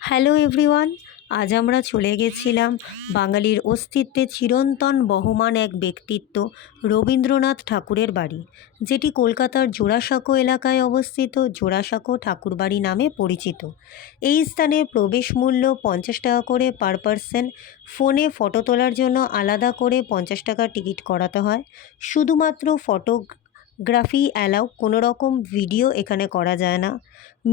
Hello everyone. আজ আমরা চলে গেছিলাম বাঙালির অস্তিত্বে চিরন্তন বহমান এক ব্যক্তিত্ব রবীন্দ্রনাথ ঠাকুরের বাড়ি, যেটি কলকাতার জোড়াসাঁকো এলাকায় অবস্থিত জোড়াসাঁকো ঠাকুরবাড়ি নামে পরিচিত। এই স্থানে প্রবেশ মূল্য 50 টাকা করে পার পার্সন। ফোনে ফটো তোলার জন্য আলাদা করে 50 টাকা টিকিট করাতে হয়। শুধুমাত্র ফটোগ্রাফি অ্যালাউ, কোনো রকম ভিডিও এখানে করা যায় না।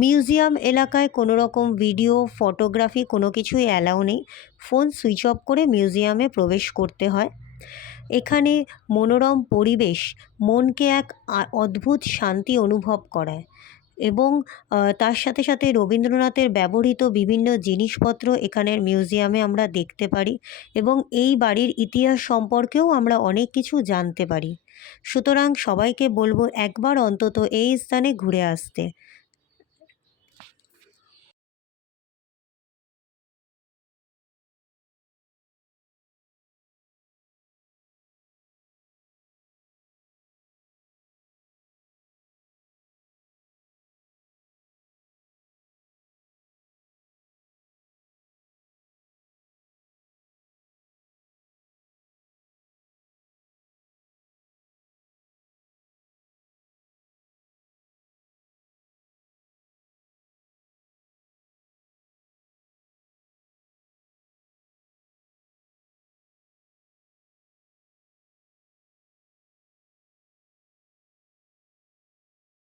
মিউজিয়াম এলাকায় কোনো রকম ভিডিও ফটোগ্রাফি কোনো কিছুই অ্যালাউ নেই। ফোন সুইচ অফ করে মিউজিয়ামে প্রবেশ করতে হয়। এখানে মনোরম পরিবেশ মনকে এক অদ্ভুত শান্তি অনুভব করায় এবং তার সাথে সাথে রবীন্দ্রনাথের ব্যবহৃত বিভিন্ন জিনিসপত্র এখানের মিউজিয়ামে আমরা দেখতে পারি এবং এই বাড়ির ইতিহাস সম্পর্কেও আমরা অনেক কিছু জানতে পারি। সুতরাং সবাইকে বলবো একবার অন্তত এই স্থানে ঘুরে আসতে।